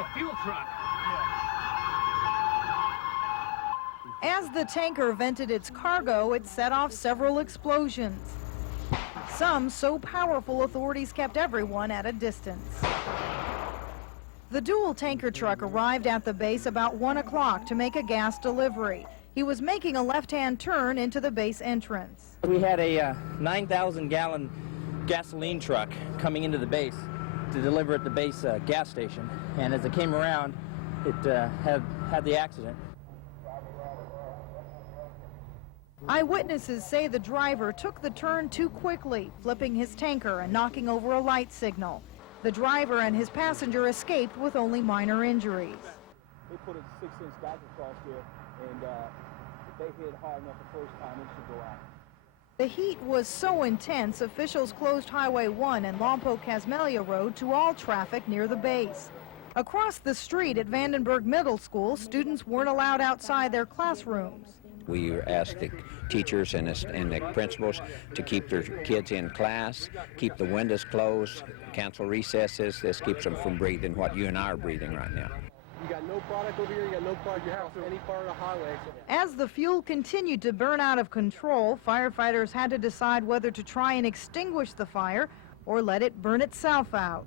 a fuel truck. As the tanker vented its cargo, it set off several explosions. Some so powerful authorities kept everyone at a distance. The dual tanker truck arrived at the base about 1 o'clock to make a gas delivery. He was making a left-hand turn into the base entrance. We had a 9,000-gallon gasoline truck coming into the base to deliver at the base gas station, and as it came around, it had the accident. Eyewitnesses say the driver took the turn too quickly, flipping his tanker and knocking over a light signal. The driver and his passenger escaped with only minor injuries. They put a 6-inch dike across there, and if they hit hard enough the first time, it should go out. The heat was so intense, officials closed Highway 1 and Lompoc-Casmelia Road to all traffic near the base. Across the street at Vandenberg Middle School, students weren't allowed outside their classrooms. We asked the teachers and the principals to keep their kids in class, keep the windows closed, cancel recesses. This keeps them from breathing what you and I are breathing right now. You got no product over here, you got no product you have through any part of the highway. As the fuel continued to burn out of control, firefighters had to decide whether to try and extinguish the fire or let it burn itself out.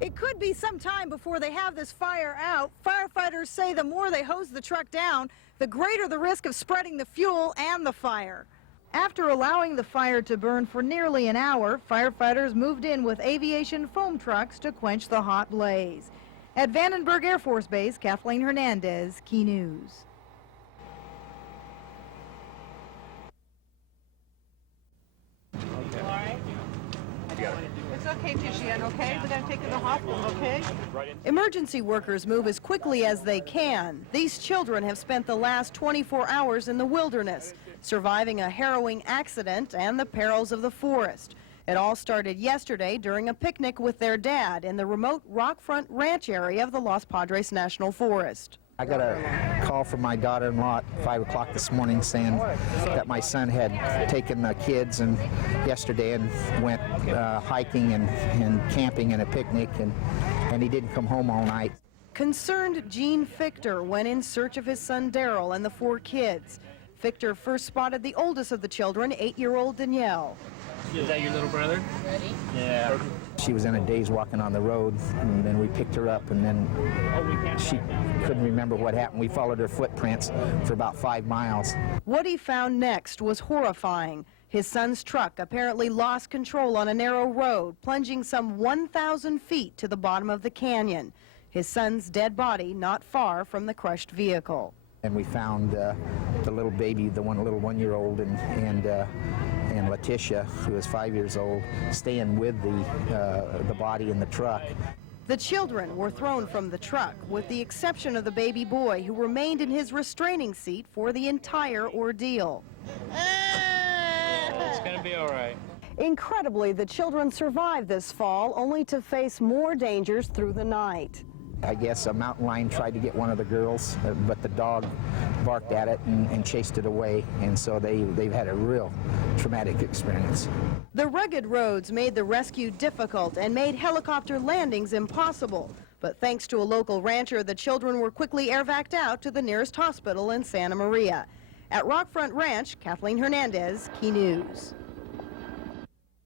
It could be some time before they have this fire out. Firefighters say the more they hose the truck down, the greater the risk of spreading the fuel and the fire. After allowing the fire to burn for nearly an hour, firefighters moved in with aviation foam trucks to quench the hot blaze. At Vandenberg Airforce Base, Kathleen Hernandez, Key News. It's okay, Tishian, okay? We're going to take you to the hospital, okay? Emergency workers move as quickly as they can. These children have spent the last 24 hours in the wilderness, surviving a harrowing accident and the perils of the forest. It all started yesterday during a picnic with their dad in the remote Rockfront Ranch area of the Los Padres National Forest. I got a call from my daughter-in-law at 5 o'clock this morning saying that my son had taken the kids yesterday and went hiking and camping and a picnic, and he didn't come home all night. Concerned Gene Fichter went in search of his son Daryl and the 4 kids. Fichter first spotted the oldest of the children, 8-year-old Danielle. Is that your little brother? Ready? Yeah. She was in a daze walking on the road, and then we picked her up, and then she couldn't remember what happened. We followed her footprints for about 5 miles. What he found next was horrifying. His son's truck apparently lost control on a narrow road, plunging some 1,000 feet to the bottom of the canyon. His son's dead body not far from the crushed vehicle. And we found the little baby, the little 1-year-old, and Letitia, who is 5 years old, staying with the body in the truck. The children were thrown from the truck, with the exception of the baby boy, who remained in his restraining seat for the entire ordeal. It's going to be all right. Incredibly, the children survived this fall, only to face more dangers through the night. I guess a mountain lion tried to get one of the girls, but the dog barked at it and chased it away, and so they've had a real traumatic experience. The rugged roads made the rescue difficult and made helicopter landings impossible. But thanks to a local rancher, the children were quickly airvac'd out to the nearest hospital in Santa Maria. At Rockfront Ranch, Kathleen Hernandez, Key News.